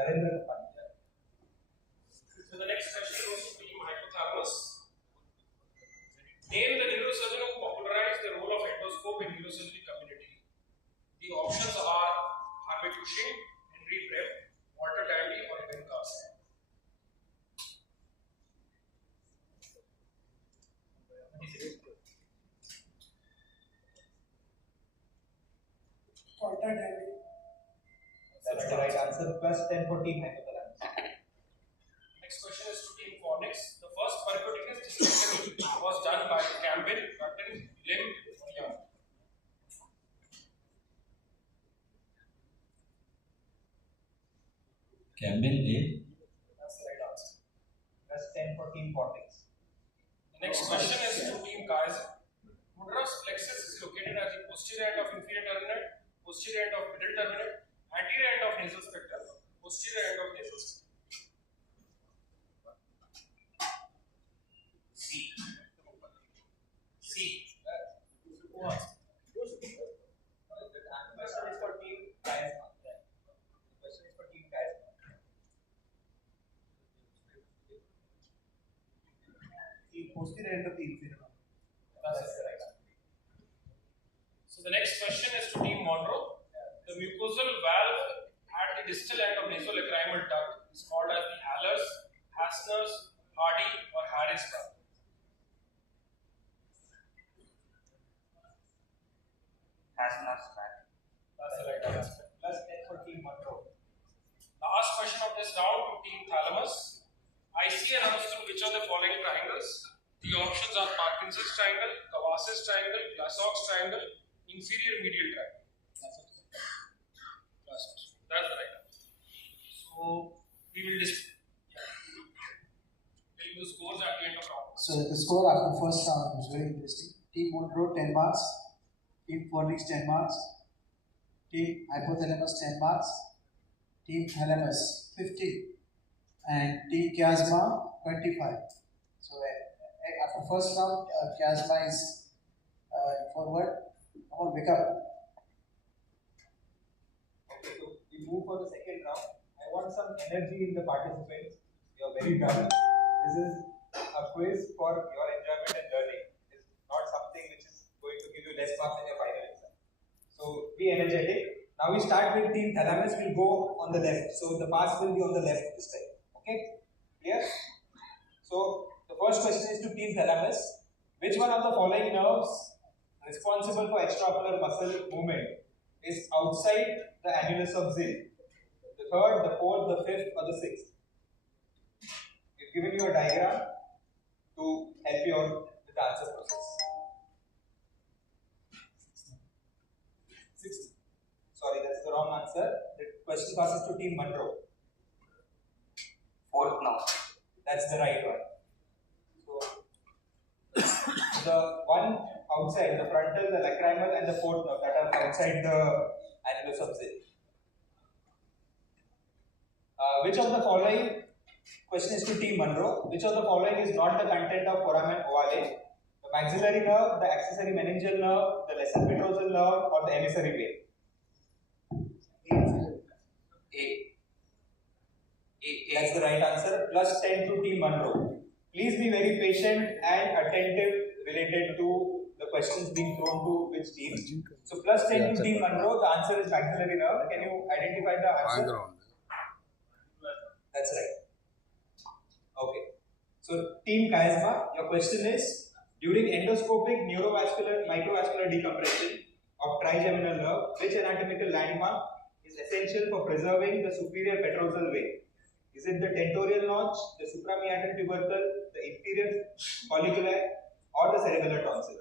So the next question goes to team hypothalamus. Name the neurosurgeon who popularized the role of endoscope in neurosurgery community. The options are Harvey Cushing, Henry Brem, Walter Dandy, or Ibn Carson. Walter Dandy. That's the right answer. Plus 10 for team hypothalamus. Next question is to team phonics. The first percutaneous discectomy was done by Campbell, Button, Lim, or Young. Campbell, A. That's the right answer. Plus 10 for team phonics. The next question is to team guys. Mudra's plexus is located at the posterior end of inferior terminate, posterior end of middle terminate, anterior end of nasal spectrum, posterior end of nasal spectrum. C. Who answered? The question is for team chiasma. The question is for team chiasma. The posterior end of the inferior. That's the right answer. So the next question is to team Monroe. The mucosal valve at the distal end of nasolacrimal duct is called as the Haller's, Hassner's, Hardy, or Harris valve. Hassner's valve. That's the right answer. Plus 10 for team Monroe. Last question of this round to team Thalamus. I see and understood which of the following triangles. The options are Parkinson's triangle, Kawas's triangle, Glasow's triangle, inferior medial triangle. Glasow's. That's the right answer. So we will display. Tell you the scores at the end of round. So the score after the first round was very interesting. Team Monroe 10 marks, Team Phonics 10 marks, Team Hypothalamus 10 marks, Team Thalamus 15, and Team Chiasma 25. So after first round, Chiasma is forward. Come on, wake up. Okay, so we move for the second round. I want some energy in the participants. You are very dull. This is a quiz for your enjoyment and learning. It's not something which is going to give you less marks in your final exam. So be energetic. Now we start with team Thalamus. We'll go on the left. So the pass will be on the left this time. Okay? Clear? So the first question is to team Thalamus. Which one of the following nerves responsible for extraocular muscle movement is outside the annulus of Zinn? The third, the fourth, the fifth, or the sixth? We've given you a diagram to help you out with the answer process. Sixth. Sorry, that's the wrong answer. The question passes to team Monroe. Fourth now. That's the right one. So the one outside, the frontal, the lacrimal, and the fourth nerve that are outside the annulus of Zinn. Which of the following, question is to team Monroe, which of the following is not the content of foramen ovale? The maxillary nerve, the accessory meningeal nerve, the lesser petrosal nerve, or the emissary vein? That's the right answer. Plus 10 to team Monroe. Please be very patient and attentive related to the questions being thrown to which team. So plus 10 to team Monroe, the answer is maxillary nerve. Can you identify the answer? That's right. Okay. So team Chiasma, your question is, during endoscopic neurovascular microvascular decompression of trigeminal nerve, which anatomical landmark is essential for preserving the superior petrosal vein? Is it the tentorial notch, the suprameatal tubercle, the inferior folliculi, or the cerebellar tonsil?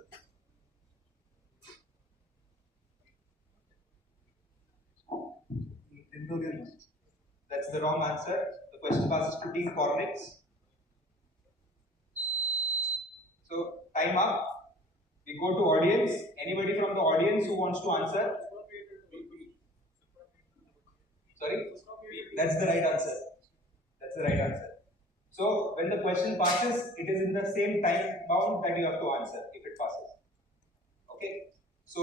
That's the wrong answer. The question passes to team Fornix. So time up. We go to audience. Anybody from the audience who wants to answer? Sorry? That's the right answer. That's the right answer. So when the question passes, it is in the same time bound that you have to answer if it passes. Okay. So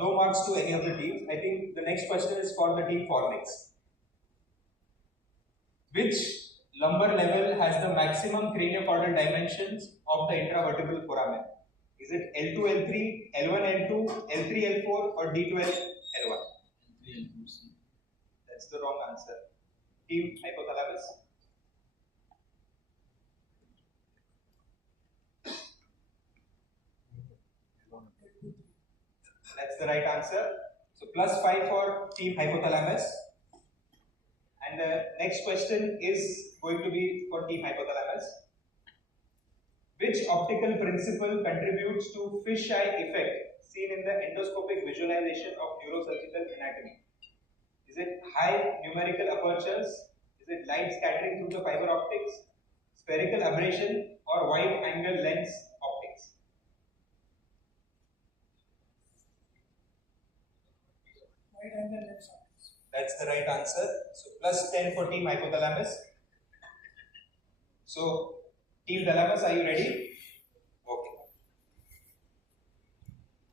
no marks to any of the teams. I think the next question is for the team Fornix. Which lumbar level has the maximum craniocaudal dimensions of the intravertebral foramen? Is it L2, L3, L1, L2, L3, L4 or D12, L1? That's the wrong answer. Team hypothalamus. That's the right answer. So +5 for team hypothalamus. And the next question is going to be for team hypothalamus. Which optical principle contributes to fisheye effect seen in the endoscopic visualization of neurosurgical anatomy? Is it high numerical apertures? Is it light scattering through the fiber optics? Spherical aberration or wide angle lens optics? Wide angle lens optics. That's the right answer. So +10 for team hypothalamus. So team thalamus, are you ready? Okay.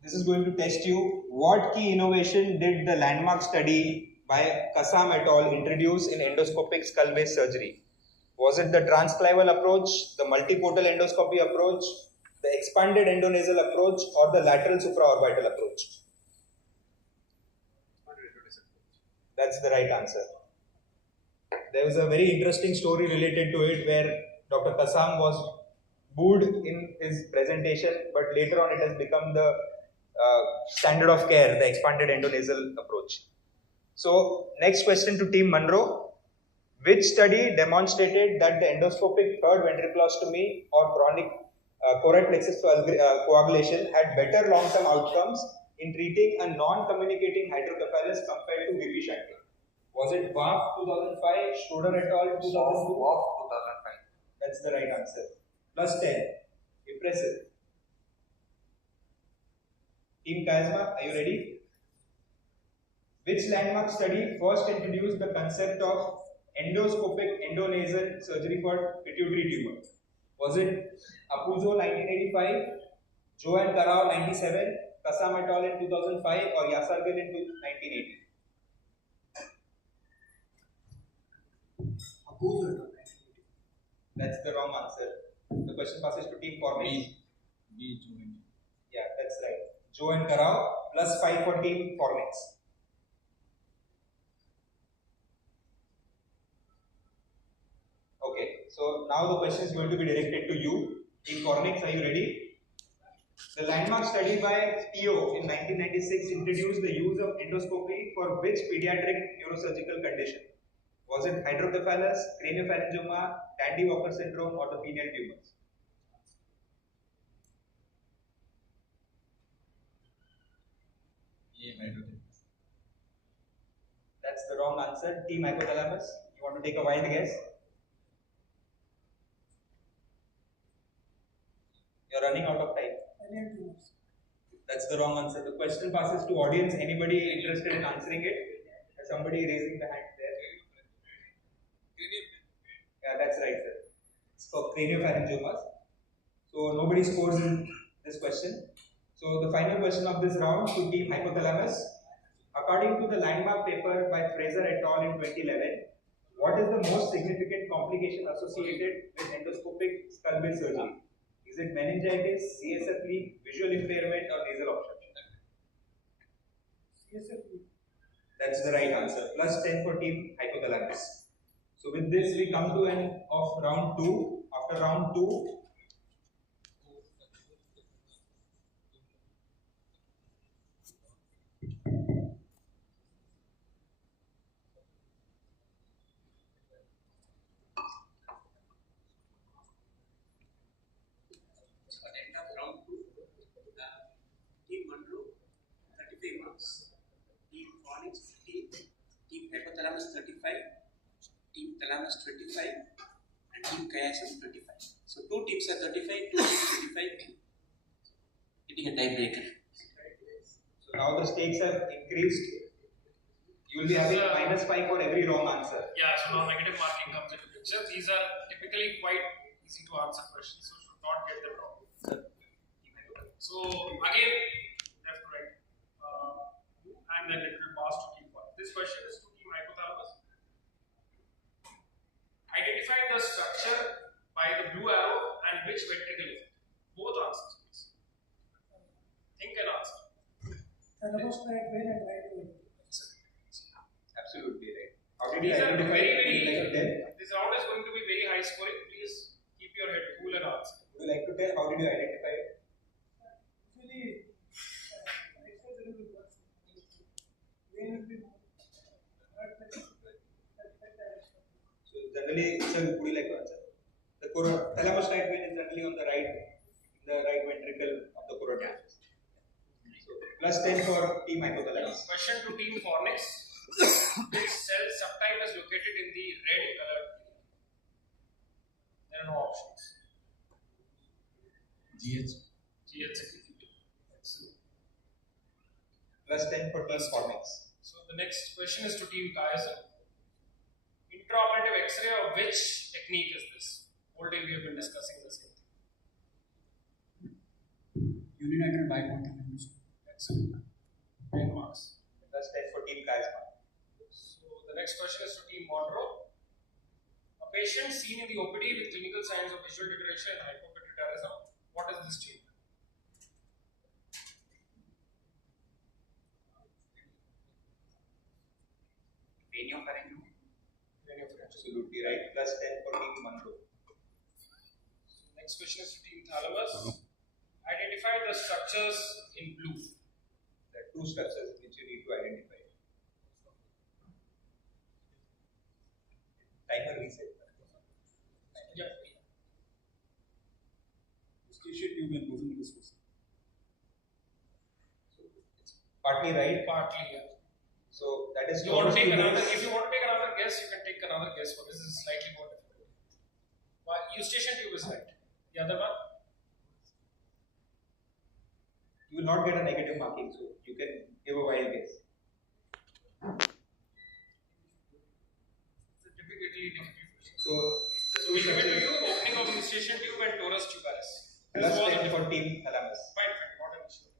This is going to test you. What key innovation did the landmark study by Kassam et al. Introduce in endoscopic skull base surgery? Was it the transclavial approach, the multiportal endoscopy approach, the expanded endonasal approach, or the lateral supraorbital approach? That's the right answer. There was a very interesting story related to it where Dr. Kassam was booed in his presentation, but later on it has become the standard of care, the expanded endonasal approach. So, next question to Team Monroe. Which study demonstrated that the endoscopic third ventriculostomy or chronic choroid plexus coagulation had better long-term outcomes in treating a non-communicating hydrocephalus compared to BP shunting? Was it WAF 2005, Schroeder et al. 2002? WAF 2005. That's the right answer. +10. Impressive. Team Chiasma, are you ready? Which landmark study first introduced the concept of endoscopic endonasal surgery for pituitary tumor? Was it Apuzzo 1985, Joan Carao 97, Kassam et al. In 2005 or Yasargil in 1980? That's the wrong answer. The question passes to Team Cornish. Yeah, that's right. Joan Carao +5 for Team Cornix. Okay, so now the question is going to be directed to you. Team Cornix, are you ready? The landmark study by Teo in 1996 introduced the use of endoscopy for which pediatric neurosurgical condition? Was it hydrocephalus, craniopharyngioma, Dandy-Walker syndrome, or the pineal tumors? That's the wrong answer. Team hypothalamus, you want to take a wild guess? You're running out of time. That's the wrong answer. The question passes to audience. Anybody interested in answering it? There's somebody raising the hand there. Yeah, that's right, sir. It's for craniopharyngiomas. So nobody scores in this question. So the final question of this round to Team Hypothalamus. According to the landmark paper by Fraser et al. In 2011, what is the most significant complication associated with endoscopic skull base surgery? Is it meningitis, CSF leak, visual impairment, or nasal obstruction? CSF leak. That's the right answer. +10 for Team Hypothalamus. So with this, we come to an end of round 2. After round 2, Team Monroe, 35 marks. Team Phoenix, 15. Team Hypothalamus, 35. Team Thalamus, 25. And Team Chiasm, 25. So 2 teams are 35, 2 teams 25. Getting a tiebreaker. So now the stakes have increased. You will be having -5 for every wrong answer. Yeah, so now negative marking comes into picture. These are typically quite easy to answer questions, so should not get them wrong. So again, left, right, and then it will pass to team 1. This question is to team hypothalamus. Identify the structure by the blue arrow and which ventricle is it? Both answers, please. Think and answer. Thalamus right vein and right vein. Absolutely right. How did you These are identify very, it? Would you like to tell? this round is going to be very high scoring. Please keep your head cool and answer. Would you like to tell how did you identify it? Usually, vein will be more. So generally, sir, would you like to answer? The thalamus right vein is generally on the right ventricle of the coronary. So +10 for team hypothalamus. Question to team Fornix. Which cell subtype is located in the red colored area? There are no options. GH. GH. +10 for team Fornix. So the next question is to team Kaiser. Intraoperative X-ray of which technique is this? All day we have been discussing the same thing. Unilateral bipolar condition. Excellent. 10 marks. +10 for team Chiasma. So the next question is to team Monroe. A patient seen in the OPD with clinical signs of visual deterioration and hypopituitarism. What is this treatment? Craniopharyngeal. Absolutely right. +10 for team Monroe. Next question is to team Thalamus. Identify the structures in blue. There are two structures which you need to identify. Timer reset. Yeah. Eustachian tube and moving disposal. So it's partly right. Partly, yeah. So that is You want to take Taurus another, tube. if you want to take another guess, you can take another guess for this. This is slightly more difficult. Eustachian tube is right. The other one? You will not get a negative marking, so you can give a wild guess. It's a typically difficult question. So the So two we give it to structures you, opening of Eustachian tube and torus tubaris. +10 for team Thalamus. Fine, not an issue.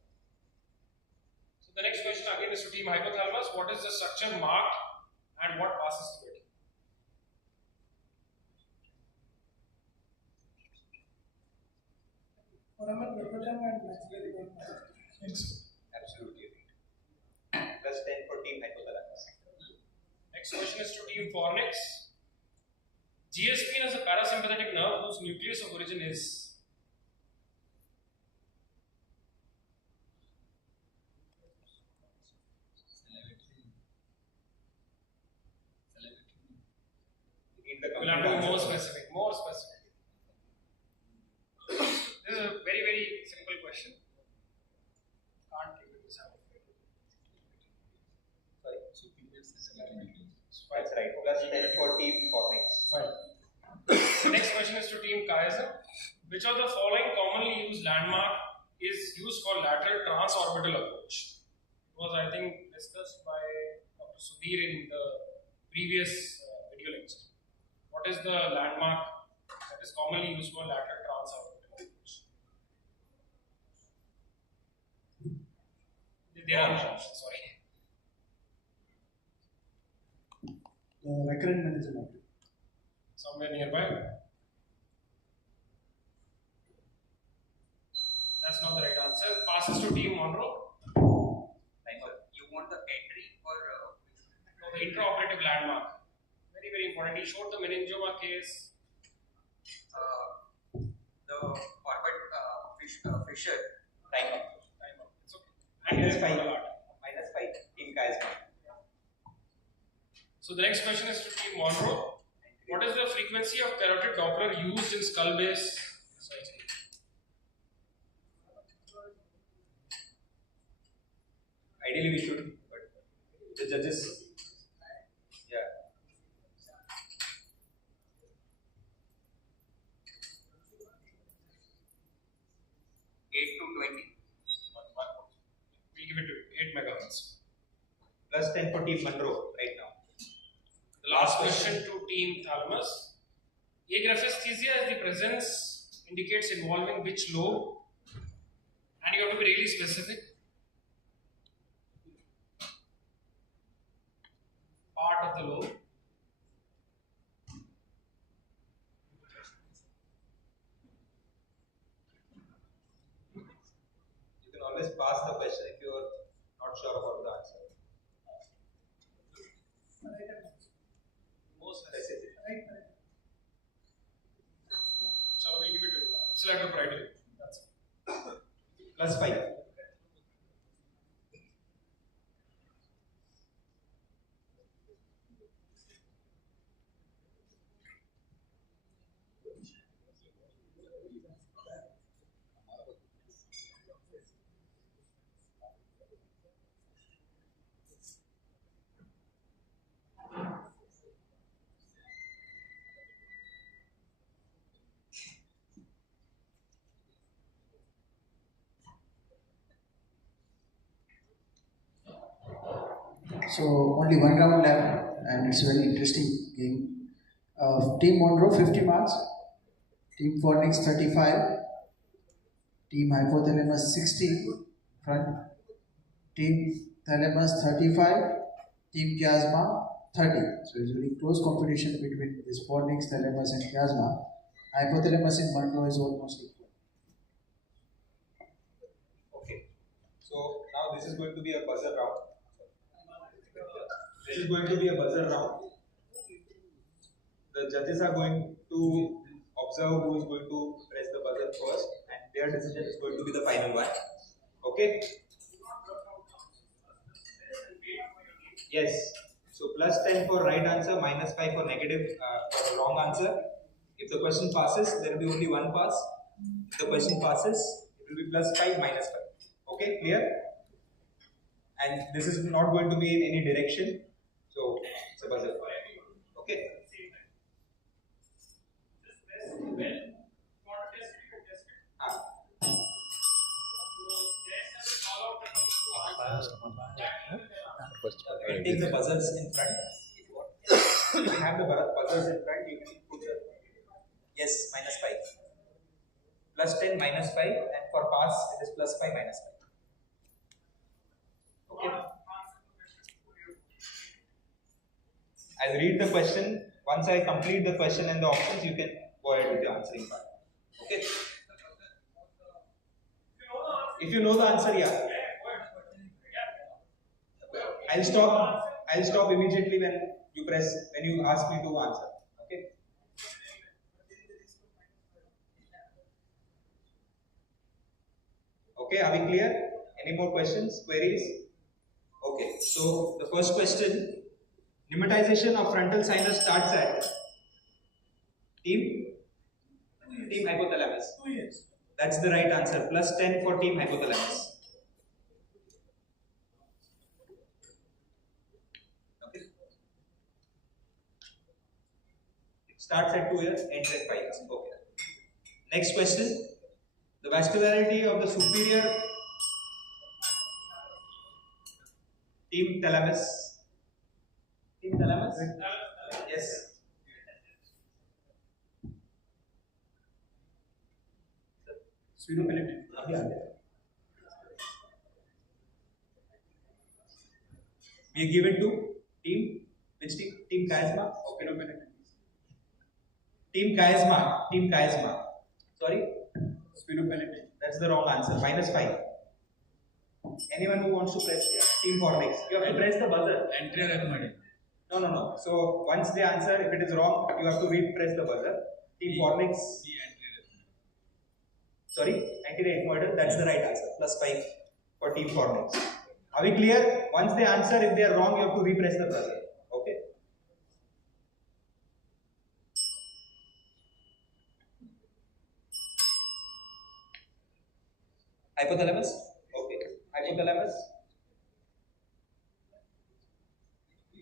So the next question again is to team hypothalamus. What is the structure marked and what passes through it? Foramen verbatim and maxillary bone. Absolutely right. +10 for team hypothalamus. Next question is to team Fornix. GSP is a parasympathetic nerve whose nucleus of origin is we'll have to be more specific. More specific. This is a very, very simple question. Can't give it this out. Sorry. That's right. +10 for team Fornix. Fine. The next question is to team Kaiser. Which of the following commonly used landmark is used for lateral transorbital approach? It was, I think, discussed by Dr. Sudhir in the previous video lecture. What is the landmark that is commonly used for lateral transorbital approach? There are no options, sorry. The recurrent meningeal artery. Somewhere nearby. That's not the right answer. Passes to team Monroe. Timer. You want the entry for No, the intraoperative landmark. Very, very important. He showed the meningioma case. the orbit fissure. Timer. Time up. It's okay. And -5. left heart. -5. Team Chiasma. So the next question is to team Monroe. What is the frequency of carotid Doppler used in skull base surgery? Ideally we should, but the judges. Yeah. Eight to 20. We'll give it to 8 megahertz. +10 for team Monroe right now. The last question to team Thalamus. Agraphesthesia is the presence indicates involving which lobe? And you have to be really specific. Part of the lobe. So only one round left, and it's a very interesting game. Team Monroe 50 marks, Team Phoenix 35, Team Hypothalamus 60 front, Team Thalamus 35, Team Chiasma 30. So it's a very close competition between this Phoenix, Thalamus, and Chiasma. Hypothalamus in Monroe is almost equal. Okay. So now this is going to be a buzzer round. This is going to be a buzzer round. The judges are going to observe who is going to press the buzzer first, and their decision is going to be the final one. Okay? Yes. So plus 10 for right answer, minus 5 for negative for wrong answer. If the question passes, there will be only one pass. If the question passes, it will be plus 5, minus 5. Okay, clear? And this is not going to be in any direction. So it's a buzzer. Okay. You can take the buzzers in front if you want. If you have the buzzers in front, you can put the yes, minus 5. Plus 10, minus 5, and for pass, it is plus 5, minus 5. Okay. I'll read the question. Once I complete the question and the options, you can go ahead with the answering part. Okay. If you know the answer, yeah. I'll stop immediately when you ask me to answer. Okay. Okay, are we clear? Any more questions, queries? Okay, so the first question, pneumatization of frontal sinus starts at team hypothalamus. 2 years. That's the right answer. Plus 10 for team hypothalamus. Okay. It starts at 2 years, ends at 5 years. Okay. Next question. The vascularity of the superior team thalamus. Team thalamus? Yes. Sphenopellectin. We are given to team, which team? Team chiasma? Sphenopellectin. Team chiasma. Sorry? Sphenopellectin. That's the wrong answer. Minus 5. Anyone who wants to press here? Team Fornix. You have to press the buzzer. Anterior arachnoid. No. So once they answer, if it is wrong, you have to press the buzzer. Team Fornix. Sorry? Anterior ethmoidal. That's the right answer. Plus 5 for Team Fornix. Are we clear? Once they answer, if they are wrong, you have to repress the buzzer. Okay? Hypothalamus? Okay. Hypothalamus?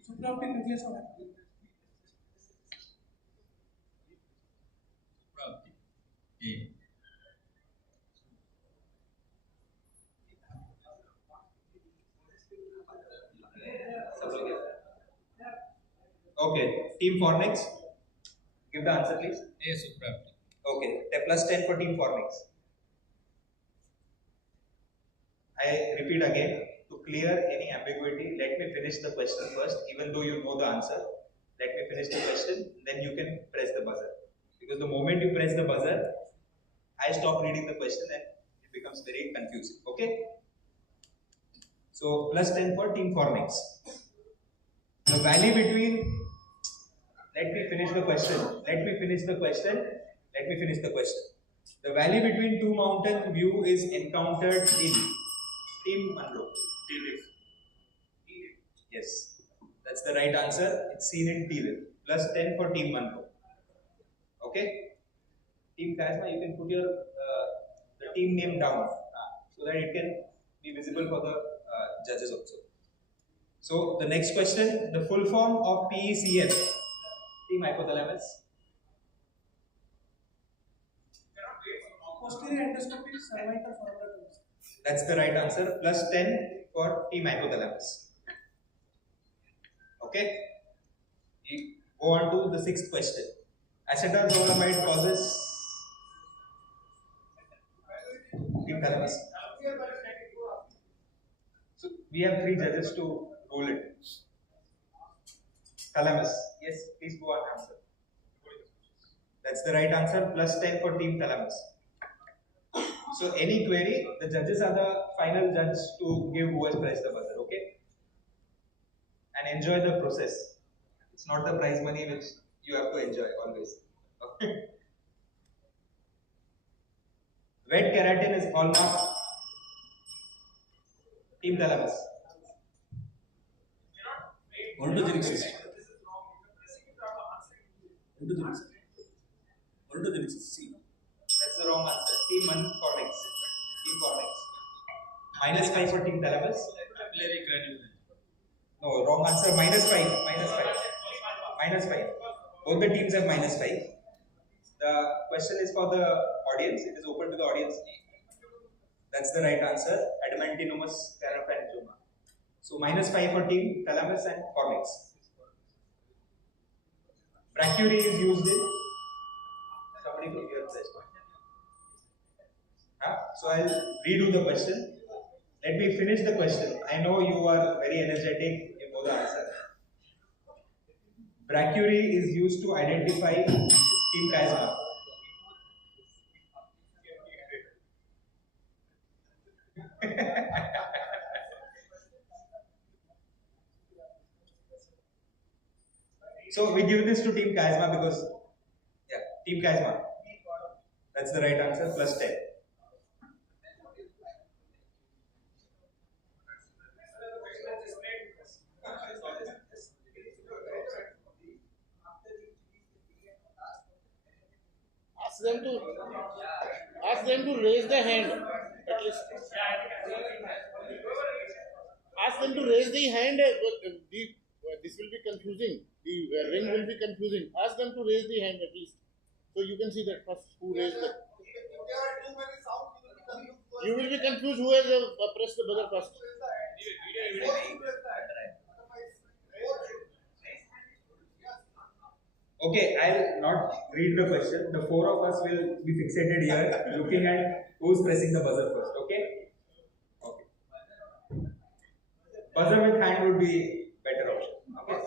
Supraoptic nucleus of supraoptic. A. Okay. Team Fornix? Give the answer, please. A supraoptic. Okay. Plus 10 for Team Fornix. I repeat again, to clear any ambiguity, let me finish the question first, even though you know the answer. Let me finish the question, then you can press the buzzer. Because the moment you press the buzzer, I stop reading the question and it becomes very confusing. Okay? So, plus 10 for Team Fornix. The valley between, let me finish the question. The valley between two mountain view is encountered in Team Monroe. Yes, that's the right answer. It's seen in T-Live. Plus 10 for Team Monroe. Okay? Team Chiasma, you can put your the team name down so that it can be visible for the judges also. So the next question, the full form of PECF, Team Hypothalamus. Posterior endoscopic cervical forward. That's the right answer. Plus 10 for Team Hypothalamus. Okay. We go on to the sixth question. Acetozolamide causes team thalamus. So we have three judges to rule it. Thalamus. Yes, please go on answer. That's the right answer. Plus 10 for team thalamus. So any query, the judges are the final judge to give who has pressed the buzzer. Okay. And enjoy the process. It's not the prize money which you have to enjoy always. Okay. Wet keratin is hallmark. Team thalamus. Ontogenic system. Ontogenic system. That's the wrong answer. Team 1 Cornix. Team Cornix. Minus 5 for team thalamus. Capillary granule. No, wrong answer. Minus 5. Minus 5. Minus 5. Both the teams have minus 5. The question is for the audience. It is open to the audience. That's the right answer. Adamantinomus parapharyngioma. So minus 5 for team thalamus and cornix. Brachyury is used in. Somebody from here says. So I'll redo the question. Let me finish the question. I know you are very energetic. You know the answer. Brachyury is used to identify team chiasma. So we give this to team chiasma because, yeah, team chiasma. That's the right answer. Plus 10. Ask them to raise the hand at least. Ask them to raise the hand. This will be confusing. The ring will be confusing. Ask them to raise the hand at least, so you can see that first who raised the. You will be confused who has pressed the buzzer first. Okay, I'll not read the question. The four of us will be fixated here, looking at who's pressing the buzzer first. Okay? Okay. Buzzer with hand would be better option. Okay?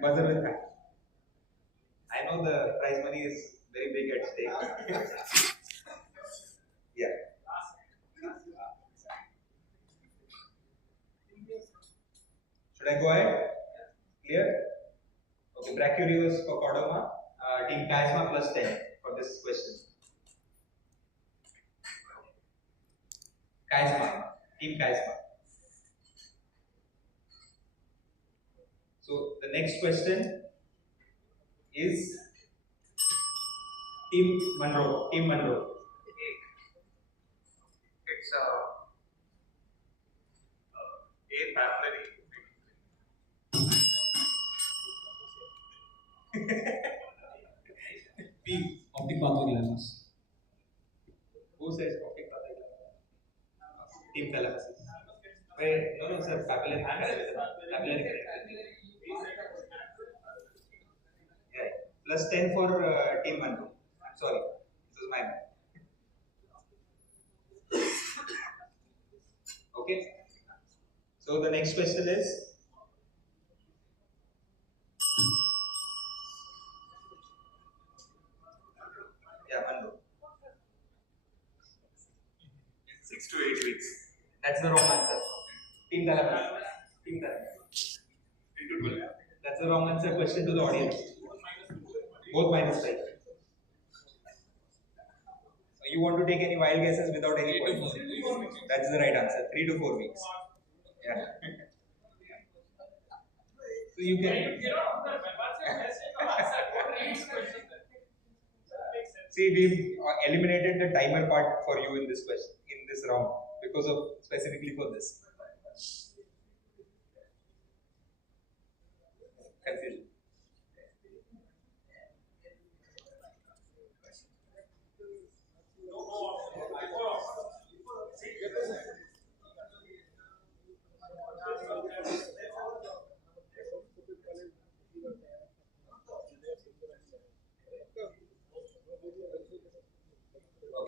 Buzzer with hand. I know the prize money is very big at stake. Yeah. Should I go ahead? Clear? Okay, brachyury was for chordoma. Team chiasma plus 10 for this question. Chiasma. Team chiasma. So the next question is Team Monroe. Team Monroe. It's A papillary. B. Optic pathway glasses. Who says optic pathway? Team thalamus. Wait, no, sir. Papillary. Papillary. Yeah. Plus 10 for Team Monroe. I'm sorry. This is my bad. Okay. So the next question is. Yeah, Monroe. 6 to 8 weeks. That's the wrong answer. Team thalamus. Team thalamus. That's the wrong answer. Question to the audience. Both minus 5. You want to take any wild guesses without any points? That's the right answer. 3 to 4 weeks. Yeah. So you can. See, we've eliminated the timer part for you in this question, in this round, because of specifically for this. Confusion.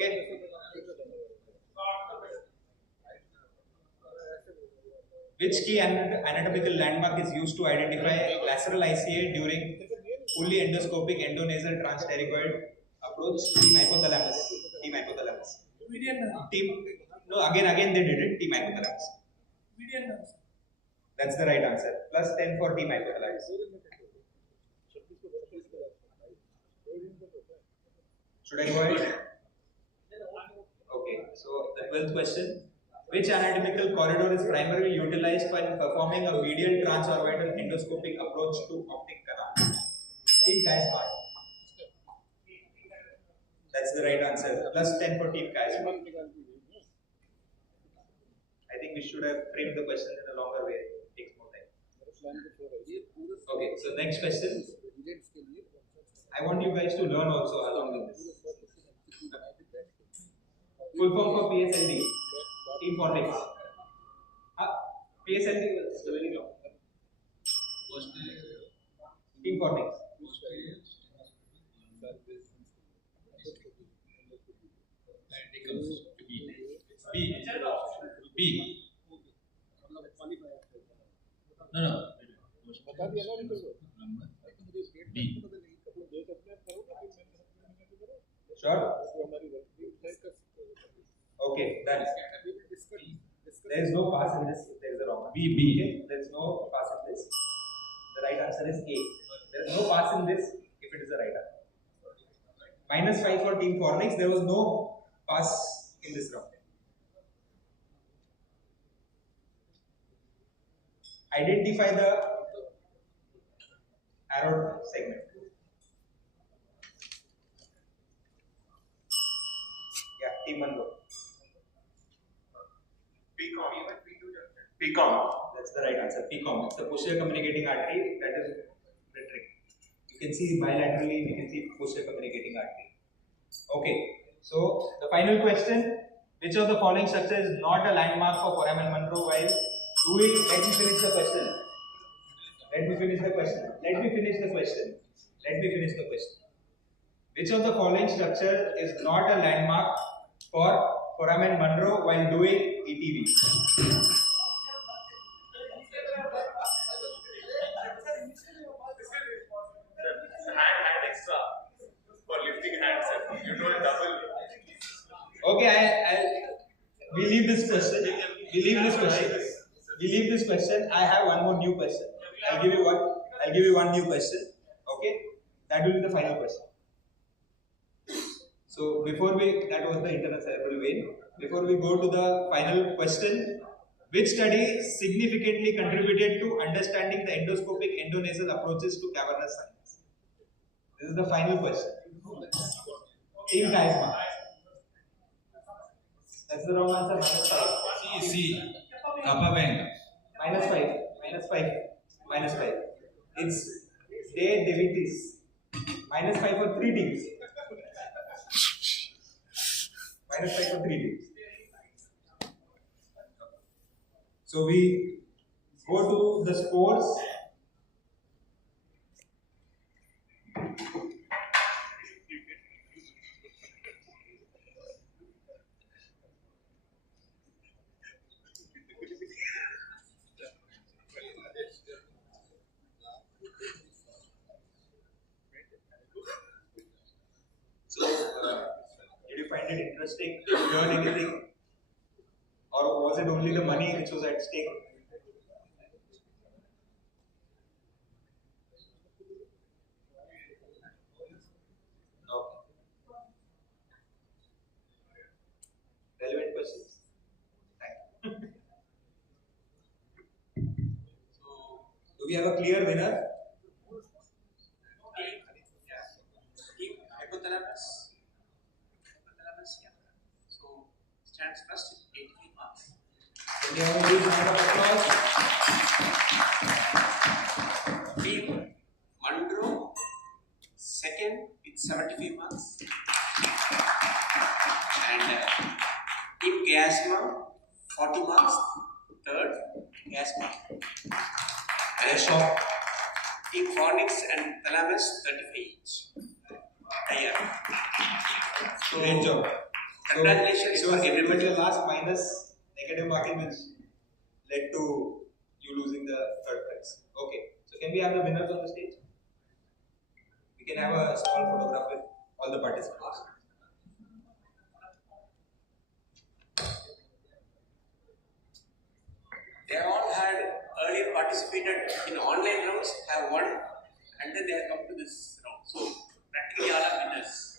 Okay. Which key anatomical landmark is used to identify lateral ICA during fully endoscopic endonasal transpterygoid approach? Team hypothalamus. Team hypothalamus. Team. No, again they did it. Team hypothalamus. That's the right answer. Plus 10 for team hypothalamus. Should I go ahead? Okay. So the 12th question. Which anatomical corridor is primarily utilized when performing a medial transorbital endoscopic approach to optic canal? Team Chiasma. That's the right answer. Plus 10 for Team Chiasma. I think we should have framed the question in a longer way. It takes more time. Okay, so next question. I want you guys to learn also along with this. Full form for PSLD. Team phonics. PSLD was very long. Team phonics. B. No. B. Sure? Okay, done. There is no pass in this if there is a wrong. B. Okay, there is no pass in this. The right answer is A. There is no pass in this if it is the right answer. -5 for Team Fornix. There was no pass in this round. Identify the arrowed segment. Yeah, Team Mango. PCOM. That's the right answer. PCOM. It's the posterior communicating artery. That is the trick. You can see bilaterally. You can see posterior communicating artery. Okay. So the final question: which of the following structure is not a landmark for foramen Monro while doing? Let me finish the question. Which of the following structure is not a landmark for foramen Monro while doing ETV? Hand extra for lifting hands. You don't double. Okay, we leave this question. We leave this question. I have one more new question. I'll give you one new question. Okay, that will be the final question. So that was the internal cerebral vein. Before we go to the final question, which study significantly contributed to understanding the endoscopic endonasal approaches to cavernous sinus? This is the final question. Team Chiasma. That's the wrong answer. -5. C. Kappa Bang. -5. It's De Devitis. -5 for 3 teams. -5 for 3 teams. So we go to the scores. So, did you find it interesting? Did you learn anything? Or was it only the money which was at stake? No. Relevant questions? Thank you. So, do we have a clear winner? Team hypothalamus. Yeah. So stands first 83 marks. Can you have a big round of applause? Team Monroe second with 75 marks. And Team Chiasma 40 marks. Third Chiasma. And Team Phonics and Thalamus 35 each. Great job. Congratulations So for it was everybody. your last minus negative marking which led to you losing the third prize. Okay. So can we have the winners on the stage? We can have a small photograph with all the participants. They all had earlier participated in online rounds, have won, and then they have come to this round. So practically all are winners.